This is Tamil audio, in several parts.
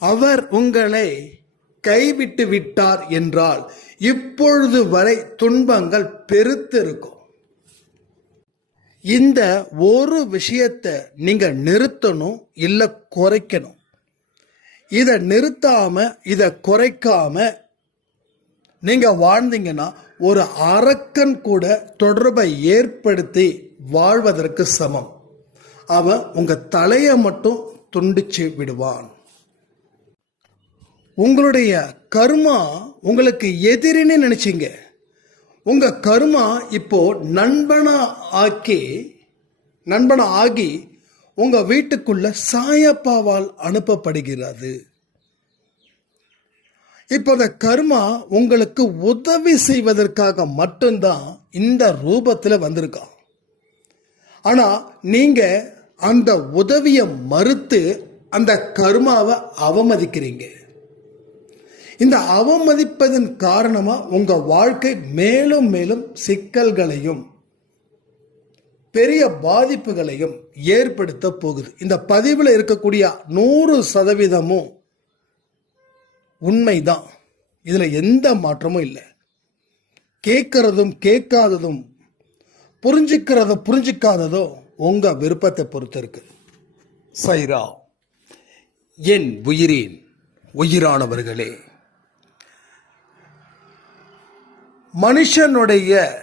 அவர் உங்களை கைவிட்டு விட்டார் என்றால் இப்பொழுது வரை துன்பங்கள் பெருத்திருக்கும். இந்த ஒரு விஷயத்தை நீங்கள் நிறுத்தணும் இல்லை குறைக்கணும். இதை நிறுத்தாம இதை குறைக்காம நீங்க வாழ்ந்தீங்கன்னா ஒரு அரக்கன் கூட தொடர்பை ஏற்படுத்தி வாழ்வதற்கு சமம். அவன் உங்க தலையை மட்டும் துண்டிச்சு விடுவான். உங்களுடைய கர்மா உங்களுக்கு எதிரின்னு நினச்சிங்க. உங்க கர்மா இப்போ நண்பனா ஆக்கி நண்பனா ஆகி உங்க வீட்டுக்குள்ள சாயப்பாவால் அனுப்பப்படுகிறது. இப்போ இந்த கர்மா உங்களுக்கு உதவி செய்வதற்காக மட்டும்தான் இந்த ரூபத்தில் வந்திருக்கான் ஆனால் நீங்கள் அந்த உதவியை மறுத்து அந்த கர்மாவை அவமதிக்கிறீங்க. இந்த அவமதிப்பதன் காரணமாக உங்கள் வாழ்க்கை மேலும் மேலும் சிக்கல்களையும் பெரிய பாதிப்புகளையும் ஏற்படுத்த போகுது. இந்த பதிவில் இருக்கக்கூடிய நூறு சதவீதமும் உண்மைதான். இதில் எந்த மாற்றமும் இல்லை. கேட்கறதும் கேட்காததும் புரிஞ்சுக்கிறத புரிஞ்சுக்காததோ உங்கள் விருப்பத்தை பொறுத்து இருக்கு. சைரா என் உயிரின் உயிரானவர்களே. மனுஷனுடைய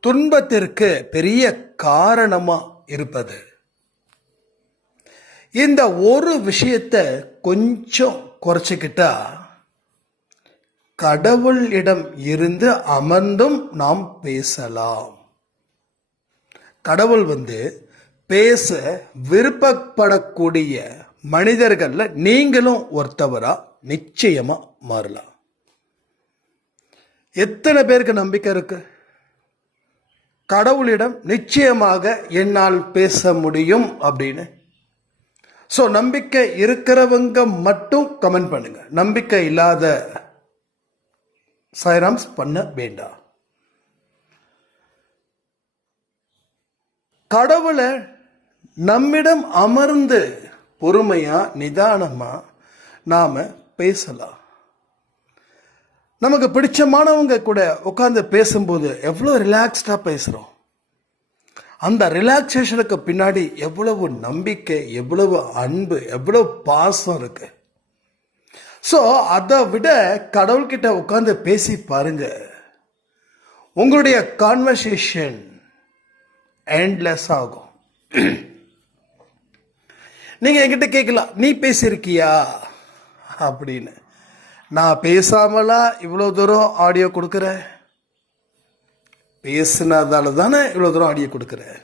துன்பத்திற்கு பெரிய காரணமாக இருப்பது. இந்த ஒரு விஷயத்தை கொஞ்சம் குறைச்சிக்கிட்டா கடவுளிடம் இருந்து அமர்ந்தும் நாம் பேசலாம். கடவுள் வந்து பேச விருப்பப்படக்கூடிய மனிதர்களில் நீங்களும் ஒருத்தவராக நிச்சயமாக மாறலாம். எத்தனை பேருக்கு நம்பிக்கை இருக்கு? கடவுளிடம் நிச்சயமாக என்னால் பேச முடியும் அப்படின்னு. ஸோ நம்பிக்கை இருக்கிறவங்க மட்டும் கமெண்ட் பண்ணுங்க. நம்பிக்கை இல்லாத சைராம்ஸ் பண்ண வேண்டாம். கடவுளை நம்மிடம் அமர்ந்து பொறுமையா நிதானமா நாம பேசலாம். நமக்கு பிடிச்சமானவங்க கூட உட்காந்து பேசும்போது எவ்வளோ ரிலாக்ஸ்டாக பேசுகிறோம் அந்த ரிலாக்ஸேஷனுக்கு பின்னாடி எவ்வளவு நம்பிக்கை எவ்வளவு அன்பு எவ்வளவு பாசம் இருக்கு. ஸோ அதை விட கடவுள்கிட்ட உட்காந்து பேசி பாருங்க. உங்களுடைய கான்வர்சேஷன் எண்ட்லெஸ் ஆகும். நீங்கள் என்கிட்ட கேட்கலாம் நீ பேசியிருக்கியா? அப்படின்னு. நான் பேசாமலா இவ்வளோ தூரம் ஆடியோ கொடுக்குறேன் பேசினதால தானே இவ்வளோ தூரம் ஆடியோ கொடுக்குறேன்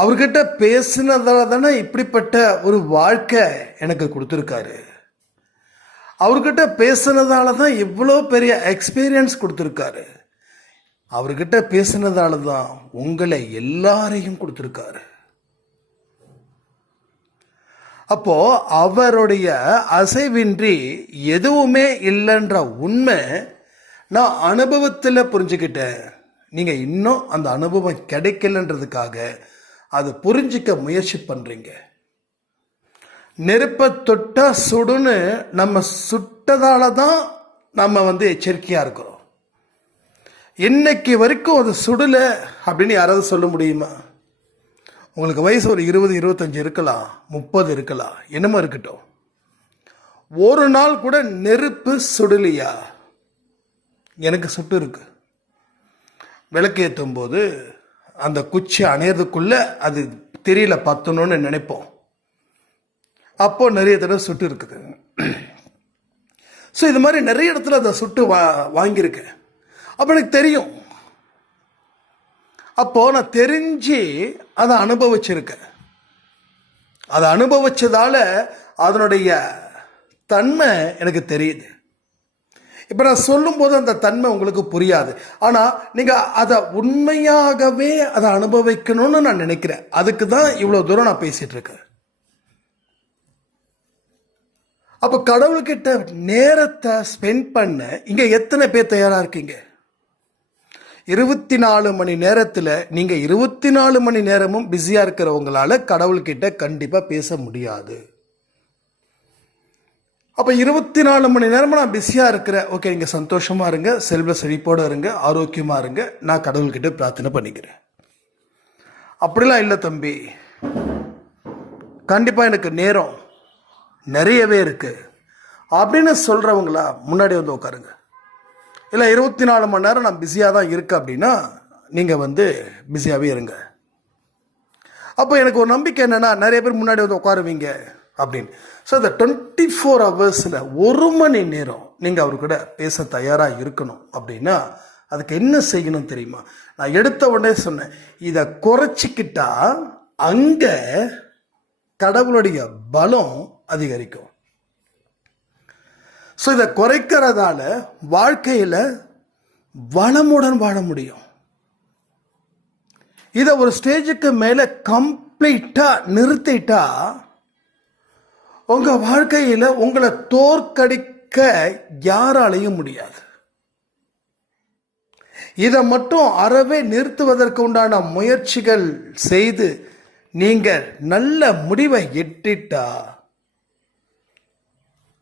அவர்கிட்ட பேசினதால தானே இப்படிப்பட்ட ஒரு வாழ்க்கை எனக்கு கொடுத்துருக்காரு. அவர்கிட்ட பேசினதால தான் இவ்வளோ பெரிய எக்ஸ்பீரியன்ஸ் கொடுத்துருக்காரு. அவர்கிட்ட பேசினதால தான் உங்களை எல்லாரையும் கொடுத்துருக்காரு. அப்போ அவருடைய அசைவின்றி எதுவுமே இல்லைன்ற உண்மை நான் அனுபவத்தில் புரிஞ்சுக்கிட்டேன். நீங்கள் இன்னும் அந்த அனுபவம் கிடைக்கலன்றதுக்காக அதை புரிஞ்சிக்க முயற்சி பண்ணுறீங்க நெருப்பை தொட்டா சுடுன்னு நம்ம சுட்டதால தான் நம்ம வந்து எச்சரிக்கையாக இருக்கிறோம். இன்னைக்கு வரைக்கும் அது சுடலை அப்படின்னு யாராவது சொல்ல முடியுமா? உங்களுக்கு வயசு ஒரு இருபது இருபத்தஞ்சு இருக்கலாம் முப்பது இருக்கலாம் என்னமோ இருக்கட்டும். ஒரு நாள் கூட நெருப்பு சுடலையா? எனக்கு சுட்டு இருக்கு. விளக்கேற்றும் போது அந்த குச்சி அணையிறதுக்குள்ளே அது தெரியல பத்தணும்னு நினைப்போம். அப்போது நிறைய தடவை சுட்டு இருக்குது. ஸோ இது மாதிரி நிறைய இடத்துல அதை சுட்டு வா வாங்கியிருக்கேன். அப்போ எனக்கு தெரியும் அப்போது நான் தெரிஞ்சு அதை அனுபவிச்சிருக்கேன். அதை அனுபவிச்சதால் அதனுடைய தன்மை எனக்கு தெரியுது. இப்போ நான் சொல்லும்போது அந்த தன்மை உங்களுக்கு புரியாது. ஆனால் நீங்கள் அதை உண்மையாகவே அதை அனுபவிக்கணும்னு நான் நினைக்கிறேன். அதுக்கு தான் இவ்வளோ தூரம் நான் பேசிகிட்ருக்கேன் இருக்கேன். அப்போ கடவுள்கிட்ட நேரத்தை ஸ்பெண்ட் பண்ண இங்கே எத்தனை பேர் தயாராக இருக்கீங்க? இருபத்தி நாலு மணி நேரத்தில் நீங்கள் இருபத்தி நாலு மணி நேரமும் பிஸியாக இருக்கிறவங்களால கடவுள்கிட்ட கண்டிப்பாக பேச முடியாது. அப்போ இருபத்தி நாலு மணி நேரமும் நான் பிஸியாக இருக்கிறேன். ஓகே நீங்கள் சந்தோஷமாக இருங்க செல்வ செழிப்போடு இருங்க ஆரோக்கியமாக இருங்க நான் கடவுள்கிட்ட பிரார்த்தனை பண்ணிக்கிறேன். அப்படிலாம் இல்லை தம்பி. கண்டிப்பாக எனக்கு நேரம் நிறையவே இருக்குது அப்படின்னு சொல்கிறவங்களா முன்னாடி வந்து உட்காருங்க. இல்லை இருபத்தி நாலு மணி நேரம் நான் பிஸியாக தான் இருக்கேன் அப்படின்னா நீங்கள் வந்து பிஸியாகவே இருங்க. அப்போ எனக்கு ஒரு நம்பிக்கை என்னென்னா நிறைய பேர் முன்னாடி வந்து உட்காருவீங்க அப்படின்னு. ஸோ இந்த டுவெண்ட்டி ஃபோர் ஹவர்ஸில் ஒரு மணி நேரம் நீங்கள் அவர் கூட பேச தயாராக இருக்கணும் அப்படின்னா அதுக்கு என்ன செய்யணும் தெரியுமா? நான் எடுத்த உடனே சொன்னேன் இதை குறைச்சிக்கிட்டா அங்கே கடவுளுடைய பலம் அதிகரிக்கும். ஸோ இதை குறைக்கிறதால வாழ்க்கையில் வளமுடன் வாழ முடியும். இதை ஒரு ஸ்டேஜுக்கு மேலே கம்ப்ளீட்டாக நிறுத்திட்டா உங்கள் வாழ்க்கையில் உங்களை தோற்கடிக்க யாராலையும் முடியாது. இதை மட்டும் அறவே நிறுத்துவதற்கு உண்டான முயற்சிகள் செய்து நீங்கள் நல்ல முடிவை எட்டிட்டா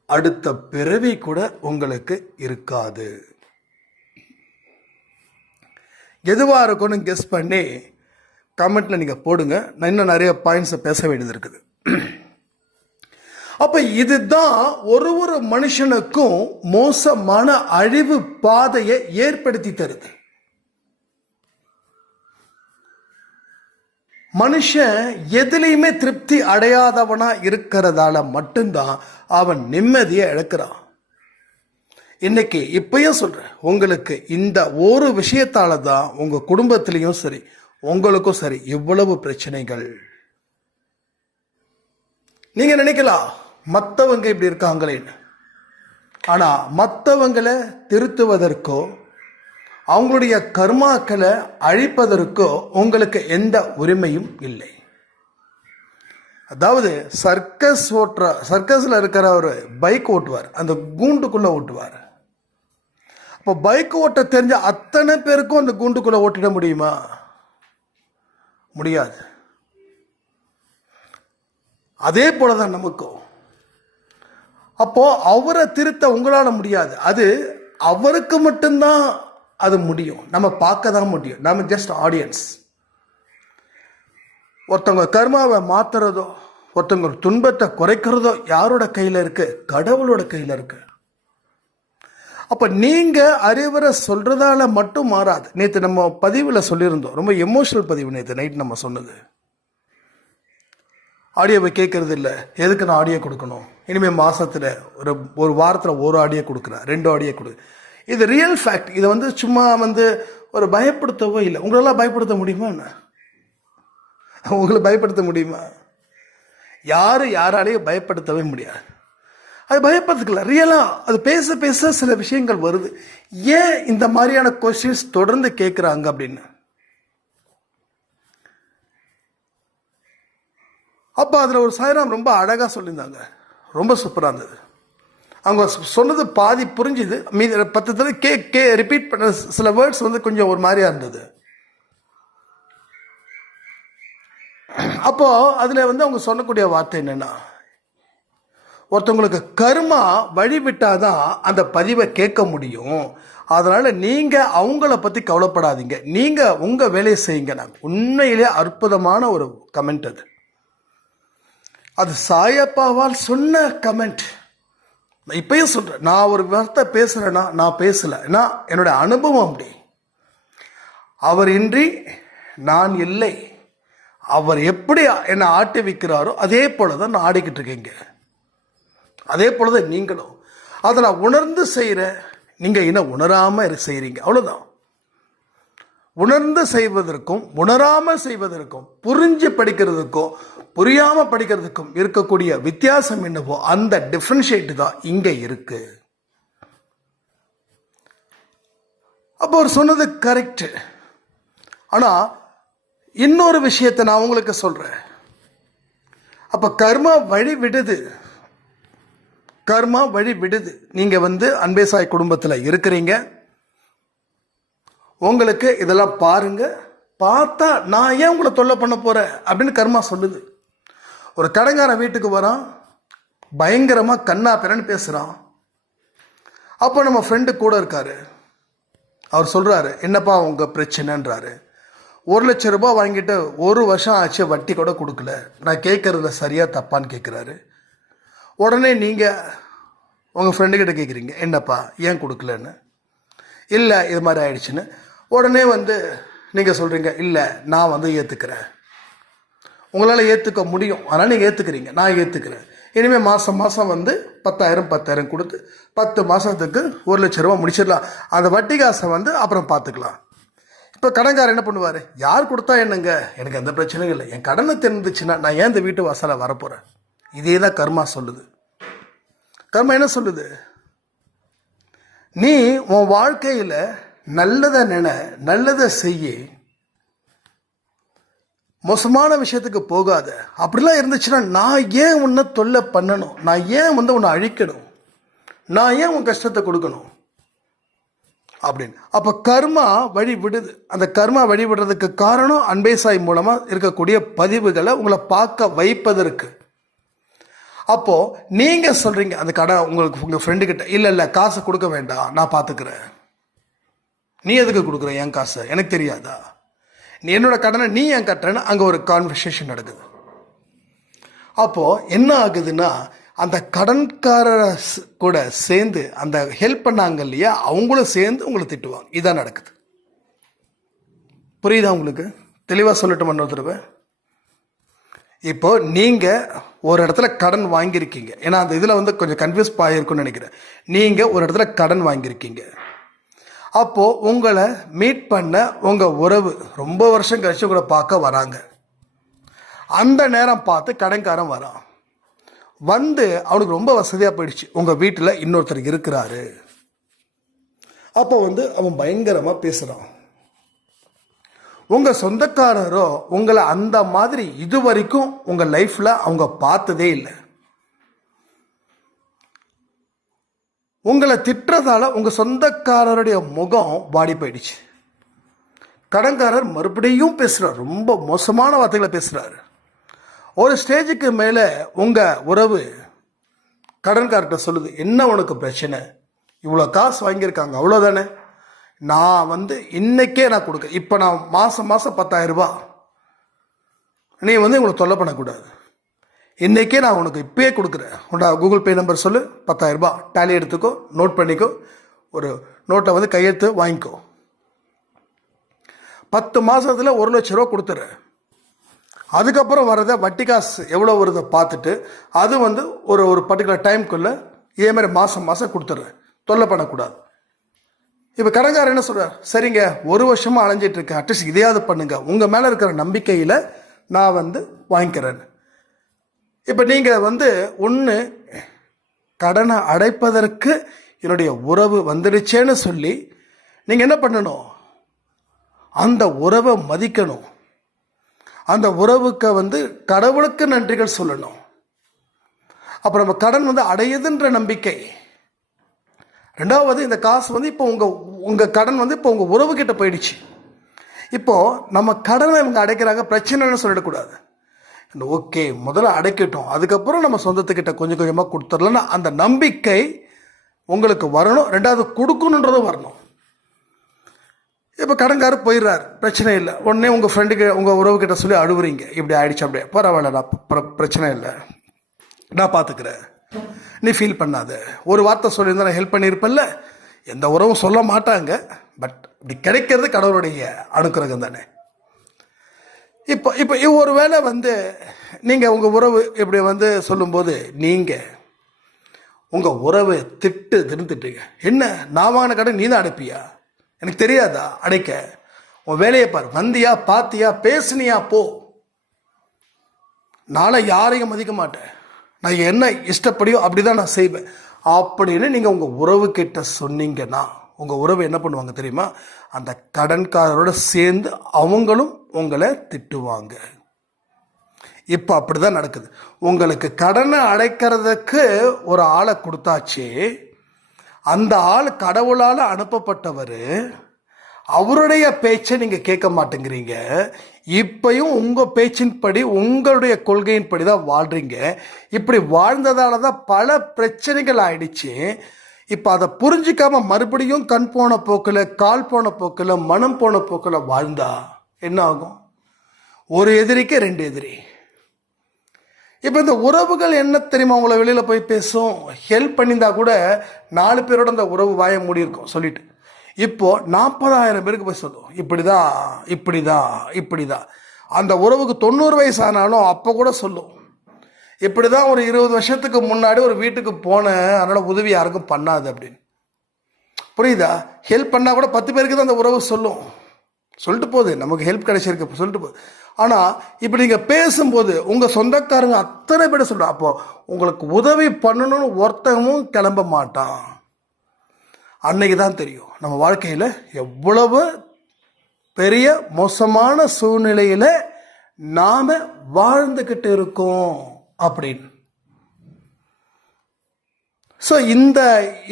அடுத்த பிறவி கூட உங்களுக்கு இருக்காது. எதுவாக இருக்கும்னு கெஸ் பண்ணி கமெண்ட்டில் நீங்கள் போடுங்க. நான் இன்னும் நிறைய பாயிண்ட்ஸை பேச வேண்டியது இருக்குது. அப்போ இதுதான் ஒரு ஒரு மனுஷனுக்கும் மோசமான அழிவு பாதையை ஏற்படுத்தி தருது. மனுஷன் எதுலேயுமே திருப்தி அடையாதவனா இருக்கிறதால மட்டும்தான் அவன் நிம்மதியை இழக்கிறான். இன்னைக்கு இப்பயும் சொல்கிறேன் உங்களுக்கு இந்த ஒரு விஷயத்தால தான் உங்கள் குடும்பத்திலையும் சரி உங்களுக்கும் சரி இவ்வளவு பிரச்சனைகள். நீங்கள் நினைக்கலாம் மற்றவங்க இப்படி இருக்காங்களேன்னு. ஆனால் மற்றவங்களை திருத்துவதற்கோ அவங்களுடைய கர்மாக்களை அழிப்பதற்கோ உங்களுக்கு எந்த உரிமையும் இல்லை. அதாவது சர்க்கஸ் ஓட்டுற சர்க்கஸில் இருக்கிற ஒரு பைக் ஓட்டுவார். அந்த கூண்டுக்குள்ளே ஓட்டுவார். அப்போ பைக் ஓட்ட தெரிஞ்ச அத்தனை பேருக்கும் அந்த கூண்டுக்குள்ளே ஓட்டிட முடியுமா? முடியாது. அதே போல தான் நமக்கும். அப்போது அவரை திருத்த உங்களால் முடியாது. அது அவருக்கு மட்டும்தான் அது முடியும். நம்ம பார்க்க தான் முடியும். நம்ம ஜஸ்ட் ஆடியன்ஸ் ஒருத்தவங்க கர்மாவை மாற்றுறதோ ஒருத்தவங்க துன்பத்தை குறைக்கிறதோ யாரோட கையில் இருக்குது கடவுளோட கையில் இருக்குது அப்போ நீங்கள் அறிவுரை சொல்கிறதால மட்டும் மாறாது. நேற்று நம்ம பதிவில் சொல்லியிருந்தோம். ரொம்ப எமோஷனல் பதிவு நேற்று நைட் நம்ம சொன்னது. ஆடியோவை கேட்கறது இல்லை. எதுக்கு நான் ஆடியோ கொடுக்கணும்? இனிமேல் மாதத்தில் ஒரு ஒரு வாரத்தில் ஒரு ஆடியோ கொடுக்குறேன். ரெண்டு ஆடியோ கொடு. இது ரியல் ஃபேக்ட் இதை வந்து சும்மா வந்து ஒரு பயப்படுத்தவோ இல்லை. உங்களெல்லாம் பயப்படுத்த முடியுமா என்ன? உங்களை பயப்படுத்த முடியுமா? யாரும் யாராலையும் பயப்படுத்தவே முடியாது. அது பயப்படுறதுக்குல ரியலாக அது பேச பேச சில விஷயங்கள் வருது. ஏன் இந்த மாதிரியான கொஸ்டின்ஸ் தொடர்ந்து கேட்குறாங்க அப்படின்னு? அப்போ அதில் ஒரு சாய்ராம் ரொம்ப அழகாக சொல்லியிருந்தாங்க. ரொம்ப சூப்பராக இருந்தது. அவங்க சொன்னது பாதி புரிஞ்சுது. மீதி பத்து தடவை கே கே ரிப்பீட் பண்ண சில வேர்ட்ஸ் வந்து கொஞ்சம் ஒரு மாதிரியாக இருந்தது. அப்போது அதில் வந்து அவங்க சொல்லக்கூடிய வார்த்தை என்னென்னா ஒருத்தவங்களுக்கு கர்மா வழி தான் அந்த பதிவை கேட்க முடியும். அதனால் நீங்கள் அவங்கள பற்றி கவலைப்படாதீங்க. நீங்கள் உங்கள் வேலையை செய்யுங்க. நாங்கள் உண்மையிலே அற்புதமான ஒரு கமெண்ட் அது. அது சாயப்பாவால் சொன்ன கமெண்ட் நான் இப்பயும் சொல்கிறேன் நான் ஒரு வார்த்தை பேசுகிறேன்னா நான் பேசலை. ஏன்னா என்னோட அனுபவம் அப்படி. அவர் இன்றி நான் இல்லை. அவர் எப்படி என்னை ஆட்டி வைக்கிறாரோ அதே போல தான் நான் ஆடிக்கிட்டு இருக்கேங்க அதே போல தான் நீங்களும். அதை நான் உணர்ந்து செய்கிற நீங்கள் இன்னும் உணராமல் செய்கிறீங்க அவ்வளோதான் உணர்ந்து செய்வதற்கும் உணராமல் செய்வதற்கும் புரிஞ்சு படிக்கிறதுக்கும் புரியாமல் படிக்கிறதுக்கும் இருக்கக்கூடிய வித்தியாசம் என்னவோ அந்த டிஃப்ரென்ஷியேட் தான் இங்கே இருக்கு. அப்போ அவர் சொன்னது கரெக்டு ஆனால் இன்னொரு விஷயத்தை நான் உங்களுக்கு சொல்கிறேன் அப்போ கர்மா வழி விடுது. கர்மா வழி விடுது. நீங்கள் வந்து அன்பேசாய் குடும்பத்தில் இருக்கிறீங்க. உங்களுக்கு இதெல்லாம் பாருங்கள் பார்த்தா நான் ஏன் உங்களை தொல்லை பண்ண போகிறேன் அப்படின்னு கர்மா சொல்லுது. ஒரு கடங்காரன் வீட்டுக்கு வரான் பயங்கரமாக கண்ணா பிறன்னு பேசுகிறான் அப்போ நம்ம ஃப்ரெண்டு கூட இருக்காரு. அவர் சொல்கிறாரு என்னப்பா உங்கள் பிரச்சனைன்றாரு. ஒரு லட்ச ரூபாய் வாங்கிட்டு ஒரு வருஷம் ஆச்சு வட்டி கூட கொடுக்கல. நான் கேட்குறதுல சரியாக தப்பான்னு கேட்குறாரு. உடனே நீங்கள் உங்கள் ஃப்ரெண்டுக்கிட்ட கேட்குறீங்க என்னப்பா ஏன் கொடுக்கலன்னு? இல்லை இது மாதிரி ஆயிடுச்சுன்னு. உடனே வந்து நீங்கள் சொல்கிறீங்க இல்லை நான் வந்து ஏற்றுக்கிறேன் உங்களால் ஏற்றுக்க முடியும். அதனால் நீங்கள் ஏற்றுக்கிறீங்க நான் ஏற்றுக்கிறேன் இனிமேல் மாதம் மாதம் வந்து பத்தாயிரம் பத்தாயிரம் கொடுத்து பத்து மாதத்துக்கு ஒரு லட்ச ரூபா முடிச்சிடலாம். அந்த வட்டி காசை வந்து அப்புறம் பார்த்துக்கலாம் இப்போ கடன்காரர் என்ன பண்ணுவார்? யார் கொடுத்தா என்னங்க? எனக்கு எந்த பிரச்சனையும் இல்லை. என் கடனை தெரிஞ்சிச்சுன்னா நான் ஏன் இந்த வீட்டு வாசலை வரப்போகிறேன் இதே தான் கர்மா சொல்லுது. கர்மா என்ன சொல்லுது? நீ உன் வாழ்க்கையில் நல்லதை நினை நல்லதை செய்யி மோசமான விஷயத்துக்கு போகாத. அப்படிலாம் இருந்துச்சுன்னா நான் ஏன் உன்னை தொல்லை பண்ணணும்? நான் ஏன் வந்து உன்னை அழிக்கணும்? நான் ஏன் உன் கஷ்டத்தை கொடுக்கணும்? அப்படின்னு. அப்போ கர்மா வழி விடுது. அந்த கர்மா வழி விடுறதுக்கு காரணம் அன்பே சாய் மூலமாக இருக்கக்கூடிய பதிவுகளை உங்களை பார்க்க வைப்பதற்கு. அப்போது நீங்கள் சொல்கிறீங்க அந்த கடை உங்களுக்கு உங்கள் ஃப்ரெண்டுக்கிட்ட இல்லை இல்லை காசை கொடுக்க வேண்டாம் நான் பார்த்துக்கிறேன். நீ எதுக்கு கொடுக்குற? என் காசை? எனக்கு தெரியாதா? என்னோடய என்னோட கடனை நீ ஏன் கட்டுறேன்னு அங்கே ஒரு கான்வர்சேஷன் நடக்குது. அப்போது என்ன ஆகுதுன்னா அந்த கடன்காரரை கூட சேர்ந்து அந்த ஹெல்ப் பண்ணாங்க இல்லையா அவங்களும் சேர்ந்து உங்களை திட்டுவாங்க. இதான் நடக்குது. புரியுதா உங்களுக்கு? தெளிவாக சொல்லட்டும் இன்னொரு தடவை? இப்போ நீங்கள் ஒரு இடத்துல கடன் வாங்கியிருக்கீங்க. ஏன்னா அந்த இதில் வந்து கொஞ்சம் கன்ஃபியூஸ் ஆகிருக்குன்னு நினைக்கிறேன். நீங்கள் ஒரு இடத்துல கடன் வாங்கியிருக்கீங்க. அப்போது உங்களை மீட் பண்ண உங்கள் உறவு ரொம்ப வருஷம் கழிச்சு உங்களை பார்க்க வராங்க. அந்த நேரம் பார்த்து கடன்காரன் வரான். வந்து அவனுக்கு ரொம்ப வசதியாக போயிடுச்சு. உங்கள் வீட்டில் இன்னொருத்தர் இருக்கிறாரு. அப்போ வந்து அவன் பயங்கரமாக பேசுகிறான் உங்கள் சொந்தக்காரரோ உங்களை அந்த மாதிரி இது வரைக்கும் உங்கள் லைஃப்பில் அவங்க பார்த்ததே இல்லை. உங்களை திட்டுறதால உங்கள் சொந்தக்காரருடைய முகம் வாடி போயிடுச்சு. கடன்காரர் மறுபடியும் பேசுகிறார் ரொம்ப மோசமான வார்த்தைகளை பேசுகிறாரு ஒரு ஸ்டேஜுக்கு மேலே உங்கள் உறவு கடன்கார்கிட்ட சொல்லுது. என்ன உனக்கு பிரச்சனை? இவ்வளோ காசு வாங்கியிருக்காங்க. அவ்வளோதானே நான் வந்து இன்றைக்கே நான் கொடுக்க இப்போ நான் மாதம் மாதம் பத்தாயிரரூபா நீ வந்து இவங்களை தொல்லை பண்ணக்கூடாது. இன்றைக்கே நான் உனக்கு இப்பயே கொடுக்குறேன். உன்னோட கூகுள் பே நம்பர் சொல்லு பத்தாயிரரூபா டேலி எடுத்துக்கோ நோட் பண்ணிக்கோ. ஒரு நோட்டை வந்து கையெழுத்து வாங்கிக்கோ. பத்து மாதத்தில் ஒரு லட்ச ரூபா கொடுத்துரு அதுக்கப்புறம் வர்றதை வட்டி காசு எவ்வளோ வருதை பார்த்துட்டு அது வந்து ஒரு ஒரு பர்டிகுலர் டைம்குள்ளே இதே மாதிரி மாதம் மாதம் கொடுத்துட்றேன் தொல்லை பண்ணக்கூடாது. இப்போ கடைக்காரர் என்ன சொல்கிறார் சரிங்க ஒரு வருஷமாக அலைஞ்சிட்டு இருக்கேன். அட்லீஸ்ட் இதையாவது பண்ணுங்கள் உங்கள் மேலே இருக்கிற நம்பிக்கையில் நான் வந்து வாங்கிக்கிறேன் இப்போ நீங்கள் வந்து ஒன்று கடனை அடைப்பதற்கு என்னுடைய உறவு வந்துடுச்சேன்னு சொல்லி நீங்கள் என்ன பண்ணணும்? அந்த உறவை மதிக்கணும். அந்த உறவுக்கு வந்து கடவுளுக்கு நன்றிகள் சொல்லணும். அப்போ நம்ம கடன் வந்து அடையுதுன்ற நம்பிக்கை. ரெண்டாவது இந்த காசு வந்து இப்போ உங்கள் உங்கள் கடன் வந்து இப்போ உங்கள் உறவுக்கிட்ட போயிடுச்சு. இப்போது நம்ம கடனை இவங்க அடைக்கிறாங்க பிரச்சனைன்னு சொல்லிடக்கூடாது. ஓகே முதல்ல அடைக்கட்டும். அதுக்கப்புறம் நம்ம சொந்தத்துக்கிட்ட கொஞ்சம் கொஞ்சமாக கொடுத்துடலன்னா அந்த நம்பிக்கை உங்களுக்கு வரணும். ரெண்டாவது கொடுக்கணுன்றதும் வரணும். இப்போ கடங்காரு போயிடுறார். பிரச்சனை இல்லை. உடனே உங்கள் ஃப்ரெண்டுக்கு உங்கள் உறவுக்கிட்ட சொல்லி அழுவுறீங்க. இப்படி ஆயிடுச்சு அப்படியே. பரவாயில்ல பிரச்சனை இல்லை. நான் பார்த்துக்கிறேன் நீ ஃபீல் பண்ணாத. ஒரு வார்த்தை சொல்லியிருந்தா நான் ஹெல்ப் பண்ணியிருப்பேன்ல. எந்த உறவும் சொல்ல மாட்டாங்க. பட் இப்படி கிடைக்கிறது கடவுளுடைய அனுக்கிரகம் தானே. இப்போ இப்போ ஒரு வேளை வந்து நீங்கள் உங்கள் உறவு இப்படி வந்து சொல்லும்போது நீங்கள் உங்கள் உறவை திட்டு திருந்துட்டீங்க. என்ன நான் வாங்கின கடை நீ தான் அனுப்பியா? எனக்கு தெரியாதா? அடைக்க. உன் வேலையை பார். வந்தியா பாத்தியா பேசுனியா போ. நாளை யாரையும் மதிக்க மாட்டேன். நான் என்ன இஷ்டப்படியோ அப்படி தான் நான் செய்வேன். அப்படின்னு நீங்கள் உங்கள் உறவு கிட்ட சொன்னீங்கன்னா உங்கள் உறவு என்ன பண்ணுவாங்க தெரியுமா? அந்த கடன்காரரோட சேர்ந்து அவங்களும் உங்களை திட்டுவாங்க. இப்போ அப்படி தான் நடக்குது. உங்களுக்கு கடனை அடைக்கிறதுக்கு ஒரு ஆளை கொடுத்தாச்சு. அந்த ஆள் கடவுளால் அனுப்பப்பட்டவர். அவருடைய பேச்சை நீங்கள் கேட்க மாட்டேங்கிறீங்க. இப்பையும் உங்கள் பேச்சின்படி உங்களுடைய கொள்கையின்படி தான் வாழ்கிறீங்க இப்படி வாழ்ந்ததால தான் பல பிரச்சனைகள் ஆயிடுச்சு. இப்போ அதை புரிஞ்சிக்காம மறுபடியும் கண் போன போக்கில் கால் போன போக்கில் மனம் போன போக்கில் வாழ்ந்தா என்ன ஆகும்? ஒரு எதிரிக்கு ரெண்டு எதிரி. இப்போ இந்த உறவுகள் என்ன தெரியுமா? உங்களை வெளியில் போய் பேசும். ஹெல்ப் பண்ணியிருந்தா கூட நாலு பேரோட அந்த உறவு வாய மூடி இருக்கும் சொல்லிட்டு. இப்போது நாற்பதாயிரம் பேருக்கு போய் சொல்லும் இப்படி தான் இப்படி தான் இப்படி தான் அந்த உறவுக்கு தொண்ணூறு வயசு ஆனாலும் அப்போ கூட சொல்லும். இப்படி தான் ஒரு இருபது வருஷத்துக்கு முன்னாடி ஒரு வீட்டுக்கு போனேன் அதனால் உதவி யாருக்கும் பண்ணாது அப்படின்னு. புரியுதா? ஹெல்ப் பண்ணால் கூட பத்து பேருக்கு தான் அந்த உறவு சொல்லும். சொல்லிட்டு போகுது. நமக்கு ஹெல்ப் கிடைச்சிருக்கு. சொல்லிட்டு போகுது ஆனால் இப்படி நீங்கள் பேசும்போது உங்கள் சொந்தக்காரங்க அத்தனை பேர் சொல்கிறோம் அப்போது உங்களுக்கு உதவி பண்ணணும்னு ஒருத்தகமும் கிளம்ப மாட்டான். அன்னைக்கு தான் தெரியும். நம்ம வாழ்க்கையில் எவ்வளவு பெரிய மோசமான சூழ்நிலையில் நாம் வாழ்ந்துக்கிட்டு இருக்கோம். அப்படின்னு. ஸோ இந்த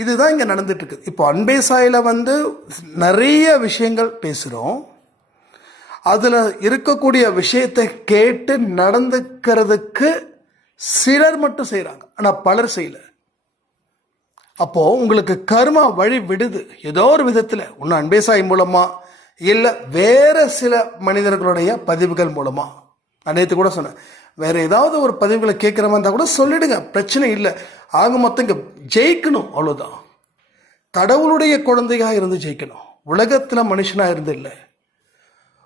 இதுதான் இங்கே நடந்துட்டு இருக்குது இப்போ அன்பே சாயில் வந்து நிறைய விஷயங்கள் பேசுகிறோம் அதில் இருக்கக்கூடிய விஷயத்தை கேட்டு நடந்துக்கிறதுக்கு சிலர் மட்டும் செய்கிறாங்க ஆனால் பலர் செய்யலை. அப்போது உங்களுக்கு கர்மா வழி விடுது. ஏதோ ஒரு விதத்தில். ஒன்று அன்பே சாய் மூலமாக இல்லை வேறு சில மனிதர்களுடைய பதிவுகள் மூலமாக நான் நேற்று கூட சொன்னேன். வேற ஏதாவது ஒரு பதிவுகளை கேட்குற மாதிரி இருந்தால் கூட சொல்லிடுங்க. பிரச்சனை இல்லை. ஆக மொத்தம் இங்கே ஜெயிக்கணும். அவ்வளோதான் கடவுளுடைய குழந்தையாக இருந்து ஜெயிக்கணும். உலகத்தில் மனுஷனாக இருந்து இல்லை.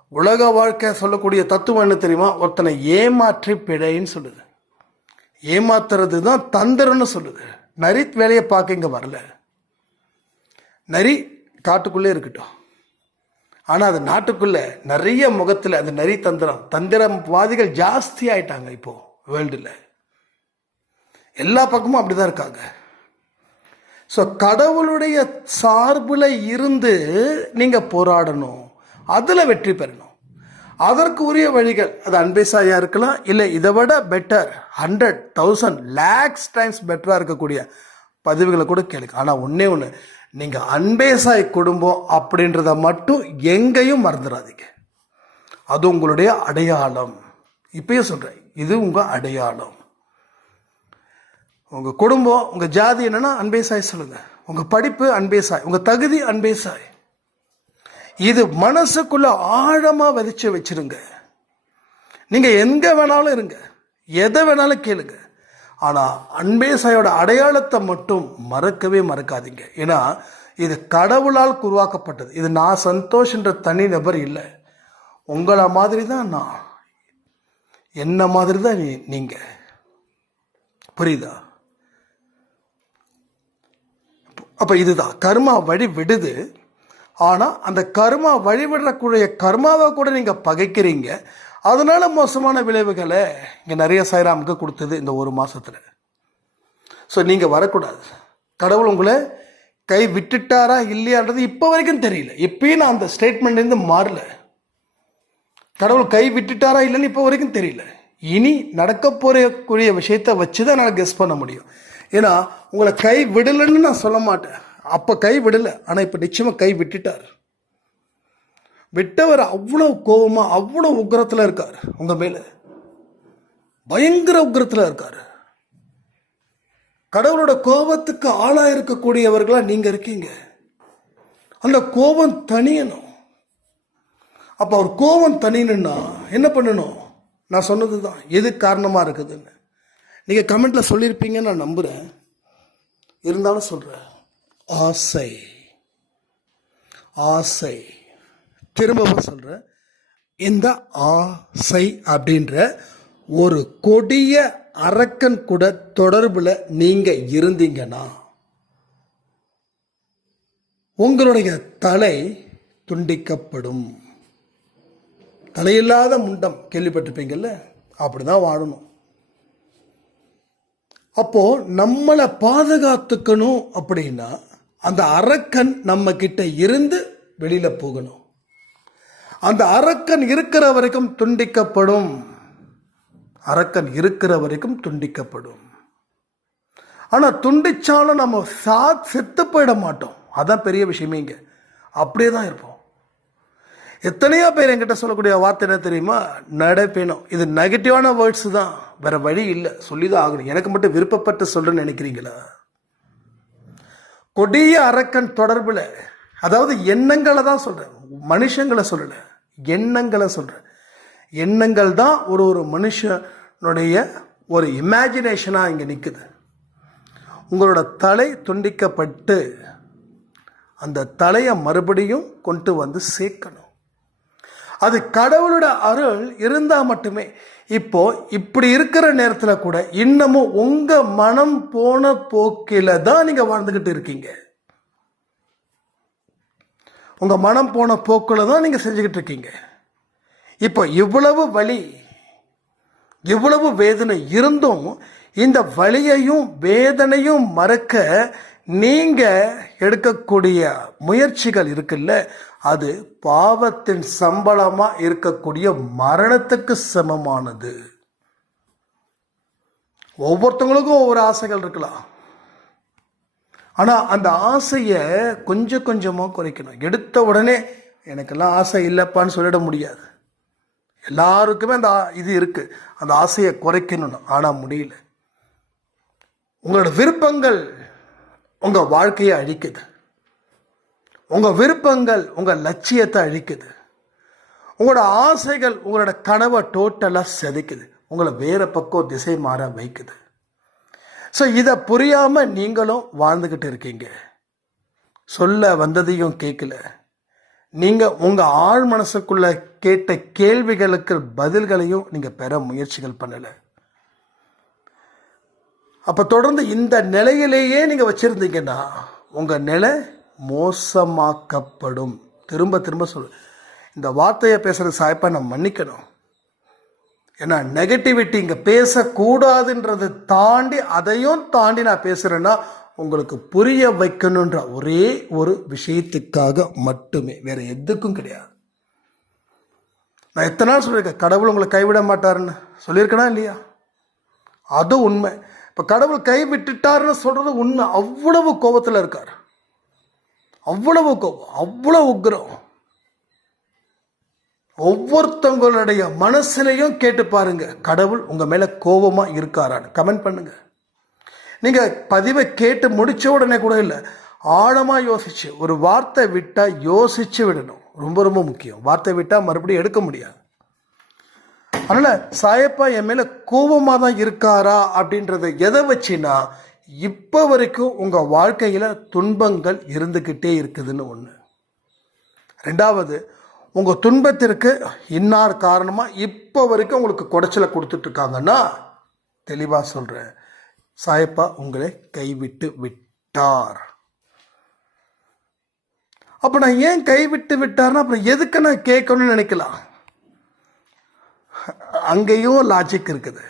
உலக வாழ்க்கை சொல்லக்கூடிய தத்துவம் என்ன தெரியுமா? ஒருத்தனை ஏமாற்றி பிழைன்னு சொல்லுது. ஏமாத்துறது தான் தந்திரன்னு சொல்லுது. நரி வேலையை பார்க்க இங்கே வரல. நரி காட்டுக்குள்ளே இருக்கட்டும். ஆனால் அது நாட்டுக்குள்ளே நிறைய முகத்தில் அந்த நரி தந்திரம் தந்திரவாதிகள் ஜாஸ்தி ஆயிட்டாங்க இப்போது வேர்ல்டில் எல்லா பக்கமும் அப்படி தான் இருக்காங்க. ஸோ கடவுளுடைய சார்பில் இருந்து நீங்கள் போராடணும். அதில் வெற்றி பெறணும். அதற்கு உரிய வழிகள் அது அன்பேசாயா இருக்கலாம் இல்லை இதை விட better hundred thousand lakhs times பெட்டராக இருக்கக்கூடிய பதிவுகளை கூட கேளுங்க. ஆனால் ஒன்றே ஒன்று நீங்கள் அன்பேசாய் குடும்பம் அப்படின்றத மட்டும் எங்கேயும் மறந்துடாதீங்க. அது உங்களுடைய அடையாளம். இப்பயே சொல்கிறேன் இது உங்கள் அடையாளம். உங்கள் குடும்பம் உங்கள் ஜாதி என்னென்னா அன்பேசாய் சொல்லுங்கள் உங்கள் படிப்பு அன்பேசாய் உங்கள் தகுதி அன்பேசாய் இது மனசுக்குள்ள ஆழமாக விதைச்சி வச்சிருங்க. நீங்கள் எங்கே வேணாலும் இருங்க. எதை வேணாலும் கேளுங்கள் ஆனால் அன்பேசாயோட அடையாளத்தை மட்டும் மறக்கவே மறக்காதீங்க. ஏன்னா இது கடவுளால் உருவாக்கப்பட்டது. இது நான் சந்தோஷன்ற தனி நபர் இல்லை. உங்களை மாதிரி தான் நான். என்ன மாதிரி தான் நீ நீங்கள் புரியுதா? அப்போ இதுதான். கர்மா வழி விடுது. ஆனால் அந்த கர்மா வழிவிடக்கூடிய கர்மாவை கூட நீங்கள் பகைக்கிறீங்க. அதனால் மோசமான விளைவுகளை இங்கே நிறைய சைராமுக்கு கொடுத்தது இந்த ஒரு மாதத்தில் ஸோ நீங்கள் வரக்கூடாது. கடவுள் உங்களை கை விட்டுட்டாரா இல்லையான்றது இப்போ வரைக்கும் தெரியல. இப்பயும் நான் அந்த ஸ்டேட்மெண்ட்லேருந்து மாறல. கடவுள் கை விட்டுட்டாரா இல்லைன்னு இப்போ வரைக்கும் தெரியல. இனி நடக்க போறக்கூடிய விஷயத்தை வச்சு தான் என்னால் கெஸ் பண்ண முடியும். ஏன்னா உங்களை கை விடலைன்னு நான் சொல்ல மாட்டேன். அப்போ கை விடலை. ஆனால் இப்போ நிச்சயமாக கை விட்டுட்டார். விட்டவர் அவ்வளோ கோபமாக அவ்வளோ உக்கிரத்தில் இருக்கார். உங்கள் மேலே. பயங்கர உக்கிரத்தில் இருக்கார். கடவுளோட கோபத்துக்கு ஆளாக இருக்கக்கூடியவர்களாக நீங்கள் இருக்கீங்க. அந்த கோபம் தனியணும். அப்போ அவர் கோபம் தனியணுன்னா என்ன பண்ணணும்? நான் சொன்னது தான் எது காரணமாக இருக்குதுன்னு. நீங்கள் கமெண்ட்டில் சொல்லியிருப்பீங்கன்னு நான் நம்புகிறேன் இருந்தாலும் சொல்கிறேன் ஆசை. ஆசை. திரும்பவும் சொல்கிறேன் இந்த ஆசை அப்படின்ற ஒரு கொடிய அரக்கன் கூட தொடர்பில் நீங்கள் இருந்தீங்கன்னா உங்களுடைய தலை துண்டிக்கப்படும். தலையில்லாத முண்டம் கேள்விப்பட்டிருப்பீங்கல்ல? அப்படி தான் வாழணும். அப்போ நம்மளை பாதுகாத்துக்கணும் அப்படின்னா அந்த அரக்கன் நம்ம கிட்ட இருந்து வெளியில் போகணும். அந்த அரக்கன் இருக்கிற வரைக்கும் துண்டிக்கப்படும். அரக்கன் இருக்கிற வரைக்கும் துண்டிக்கப்படும். ஆனால் துண்டிச்சாலும் நம்ம சா செத்து போயிட மாட்டோம். அதான் பெரிய விஷயமே இங்கே. அப்படியே தான் இருப்போம். எத்தனையோ பேர் என்கிட்ட சொல்லக்கூடிய வார்த்தை என்ன தெரியுமா? நடப்பினம். இது நெகட்டிவான வேர்ட்ஸ் தான். வேற வழி இல்லை. சொல்லி தான் ஆகணும். எனக்கு மட்டும் விருப்பப்பட்டு சொல்கிறேன்னு நினைக்கிறீங்களா? கொடிய அரக்கன் தொடர்பில் அதாவது எண்ணங்களை தான் சொல்கிறேன் மனுஷங்களை சொல்லலை. எண்ணங்களை சொல்கிறேன் எண்ணங்கள் தான் ஒரு ஒரு மனுஷனுடைய ஒரு இமேஜினேஷனாக இங்கே நிற்குது உங்களோட தலை துண்டிக்கப்பட்டு அந்த தலையை மறுபடியும் கொண்டு வந்து சேர்க்கணும். அது கடவுளோட அருள் இருந்தால் மட்டுமே இப்போ இப்படி இருக்கிற நேரத்தில் கூட இன்னமும் உங்கள் மனம் போன போக்கில் தான் நீங்கள் வாழ்ந்துக்கிட்டு இருக்கீங்க. உங்கள் மனம் போன போக்கில் தான் நீங்கள் செஞ்சுக்கிட்டு இருக்கீங்க. இப்போ இவ்வளவு வழி இவ்வளவு வேதனை இருந்தும் இந்த வழியையும் வேதனையும் மறக்க நீங்கள் எடுக்கக்கூடிய முயற்சிகள் இருக்குல்ல அது பாவத்தின் சம்பளமாக இருக்கக்கூடிய மரணத்துக்கு சமமானது. ஒவ்வொருத்தவங்களுக்கும் ஒவ்வொரு ஆசைகள் இருக்கலாம். ஆனால் அந்த ஆசையை கொஞ்சம் கொஞ்சமாக குறைக்கணும். எடுத்த உடனே எனக்கெல்லாம் ஆசை இல்லைப்பான்னு சொல்லிட முடியாது. எல்லாருக்குமே அந்த ஆ- இது இருக்குது அந்த ஆசையை குறைக்கணும் ஆனால் முடியல. உங்களோட விருப்பங்கள் உங்கள் வாழ்க்கையை அழிக்குது. உங்கள் விருப்பங்கள் உங்கள் லட்சியத்தை அழிக்குது. உங்களோட ஆசைகள் உங்களோட கனவை டோட்டலாக செதைக்குது. உங்களை வேறு பக்கம் திசை மாற வைக்குது. ஸோ இதை புரியாமல் நீங்களும் வாழ்ந்துக்கிட்டு இருக்கீங்க. சொல்ல வந்ததையும் கேட்கல நீங்கள் உங்கள் ஆழ் மனசுக்குள்ளே கேட்ட கேள்விகளுக்கு பதில்களையும் நீங்கள் பெற முயற்சிகள் பண்ணலை. அப்போ தொடர்ந்து இந்த நிலையிலேயே நீங்கள் வச்சுருந்தீங்கன்னா உங்கள் நிலை மோசமாக்கப்படும். திரும்ப திரும்ப சொல் இந்த வார்த்தையை பேசுகிற சாய்ப்பா நான் மன்னிக்கணும். ஏன்னா நெகட்டிவிட்டி இங்கே பேசக்கூடாதுன்றதை தாண்டி அதையும் தாண்டி நான் பேசுகிறேன்னா உங்களுக்கு புரிய வைக்கணுன்ற ஒரே ஒரு விஷயத்துக்காக மட்டுமே. வேற எதுக்கும் கிடையாது. நான் எத்தனை நாள் சொல்லியிருக்கேன் கடவுள் உங்களை கைவிட மாட்டாருன்னு. சொல்லியிருக்கேனா இல்லையா? அது உண்மை. இப்போ கடவுள் கை விட்டுட்டாருன்னு உண்மை. அவ்வளவு கோபத்தில் இருக்கார். அவ்வளவு கோபம். அவ்வளோ உக்ரம். ஒவ்வொருத்தவங்களுடைய மனசுலையும் கேட்டு பாருங்க. கடவுள் உங்க மேல கோபமா இருக்காரான்னு கமெண்ட் பண்ணுங்க. நீங்க பதிவை கேட்டு முடிச்ச உடனே கூட இல்லை ஆழமா யோசிச்சு ஒரு வார்த்தை விட்டா யோசிச்சு விடணும். ரொம்ப ரொம்ப முக்கியம். வார்த்தை விட்டா மறுபடியும் எடுக்க முடியாது. அதனால சாயப்பா என் மேல கோபமா தான் இருக்காரா அப்படின்றத எதை வச்சுன்னா இப்போ வரைக்கும் உங்க வாழ்க்கையில துன்பங்கள் இருந்துக்கிட்டே இருக்குதுன்னு ஒன்று ரெண்டாவது உங்கள் துன்பத்திற்கு இன்னார் காரணமாக இப்போ வரைக்கும் உங்களுக்கு குடைச்சலை கொடுத்துட்ருக்காங்கன்னா தெளிவாக சொல்கிறேன் சாயப்பா உங்களை கைவிட்டு விட்டார். அப்போ நான் ஏன் கைவிட்டு விட்டார்னா அப்புறம் எதுக்கு நான் கேட்கணும்னு நினைக்கலாம் அங்கேயும் லாஜிக் இருக்குது.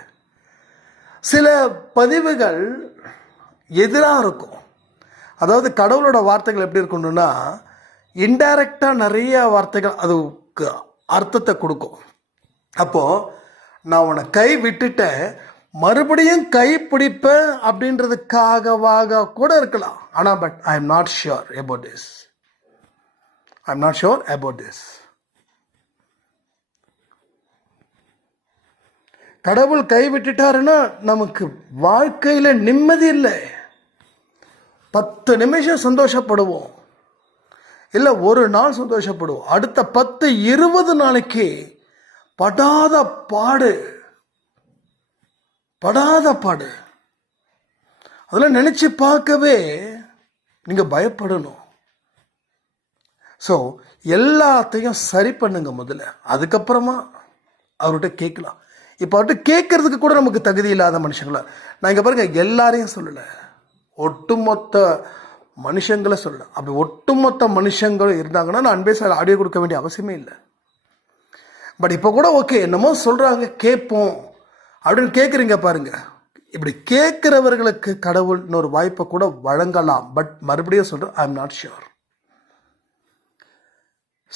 சில பதிவுகள் எதிராக இருக்கும். அதாவது கடவுளோட வார்த்தைகள் எப்படி இருக்கணும்னா இன்டைரக்டாக நிறைய வார்த்தைகள் அதுக்கு அர்த்தத்தை கொடுக்கும். அப்போது நான் உன்னை கை விட்டுட்டேன் மறுபடியும் கை பிடிப்பேன் அப்படின்றதுக்காகவாக கூட இருக்கலாம். ஆனால் but I am not sure about this I am not sure about this கடவுள் கை விட்டுட்டாருன்னா நமக்கு வாழ்க்கையில் நிம்மதி இல்லை. பத்து நிமிஷம் சந்தோஷப்படுவோம். இல்லை ஒரு நாள் சந்தோஷப்படுவோம். அடுத்த பத்து இருபது நாளைக்கு படாத பாடு. படாத பாடு. அதெல்லாம் நினச்சி பார்க்கவே நீங்கள் பயப்படணும். ஸோ எல்லாத்தையும் சரி பண்ணுங்க முதல்ல. அதுக்கப்புறமா அவர்கிட்ட கேட்கலாம். இப்போ அவர்கிட்ட கேட்கறதுக்கு கூட நமக்கு தகுதி இல்லாத மனுஷங்களா? நான் இங்கே பாருங்க எல்லாரையும் சொல்லலை. ஒட்டுமொத்த மனுஷங்களை சொல்ல அப்படி ஒட்டுமொத்த மனுஷங்களும் இருந்தாங்கன்னா நான் அன்பே சார் ஆடியோ கொடுக்க வேண்டிய அவசியமே இல்லை. பட் இப்போ கூட ஓகே என்னமோ சொல்கிறாங்க கேட்போம். அப்படின்னு கேட்குறீங்க பாருங்க. இப்படி கேட்குறவர்களுக்கு கடவுள் இன்னொரு வாய்ப்பை கூட வழங்கலாம். பட் மறுபடியும் சொல்கிறேன் ஐ எம் நாட் ஷியோர்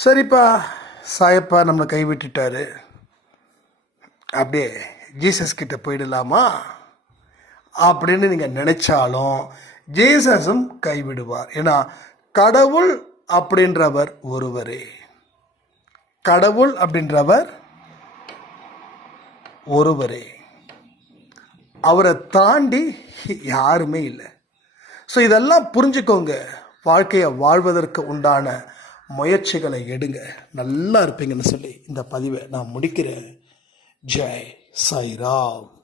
சரிப்பா சாயப்பா நம்மளை கைவிட்டுட்டாரு. அப்படியே ஜீசஸ் கிட்ட போயிடலாமா? அப்படின்னு நீங்கள் நினைச்சாலும் ஜீசஸும் கைவிடுவார். ஏன்னா கடவுள் அப்படின்றவர் ஒருவரே. கடவுள் அப்படின்றவர் ஒருவரே. அவரை தாண்டி யாருமே இல்லை. ஸோ இதெல்லாம் புரிஞ்சுக்கோங்க. வாழ்க்கையை வாழ்வதற்கு உண்டான முயற்சிகளை எடுங்க. நல்லா இருப்பீங்கன்னு சொல்லி இந்த பதிவை நான் முடிக்கிறேன். ஜெய் சாய்ராம்.